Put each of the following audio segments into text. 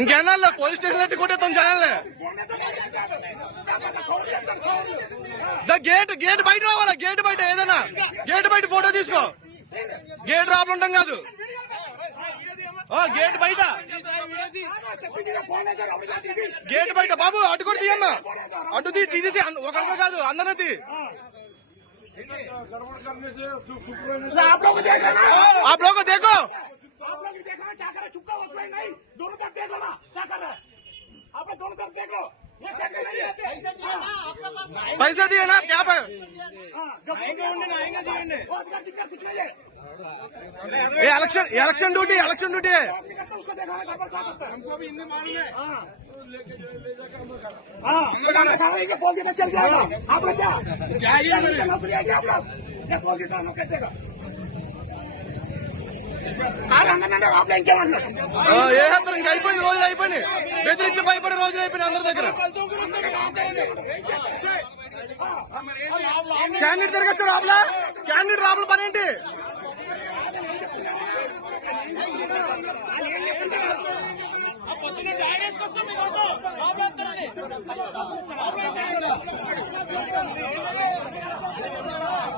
ఇంకేనా police station ఎట్టి కొట్టేస్తాం జనాల్ని ద గేట్ గేట్ బయట రావాలా గేట్ బయట ఏదైనా గేట్ బయట ఫోటో తీసుకో గేట్ రాబడి ఉంటాం కాదు ఆ, గేట్ బయట గేట్ బయట బాబు అటు కూడా తీయమ్మా అటు తీ తీసేసి ఒకరితో కాదు అందరూ తీ आप लोग देख रहे हैं ना ఆ బ్లోక్ దేకో आप लोग देख पैसे नहीं दोनों तरफ़ देख लो ना क्या कर रहा है? आप दोनों तरफ़ देख लो। दिए ना क्या ये election election duty election duty है। हमको भी हिंदी मालूम है। बोल देना चल जाएगा आप क्या? क्या बोल? देता ఇంకా అయిపోయింది రోజులు అయిపోయినాయి. బెదిరించి భయపడే రోజులు అయిపోయినాయి అందరి దగ్గర. క్యాండిడేట్ తిరగచ్చు లోపల క్యాండిడేట్ లోపల పని ఏంటి?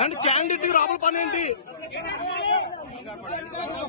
అంటే క్యాండిడేట్ లోపల పని ఏంటి?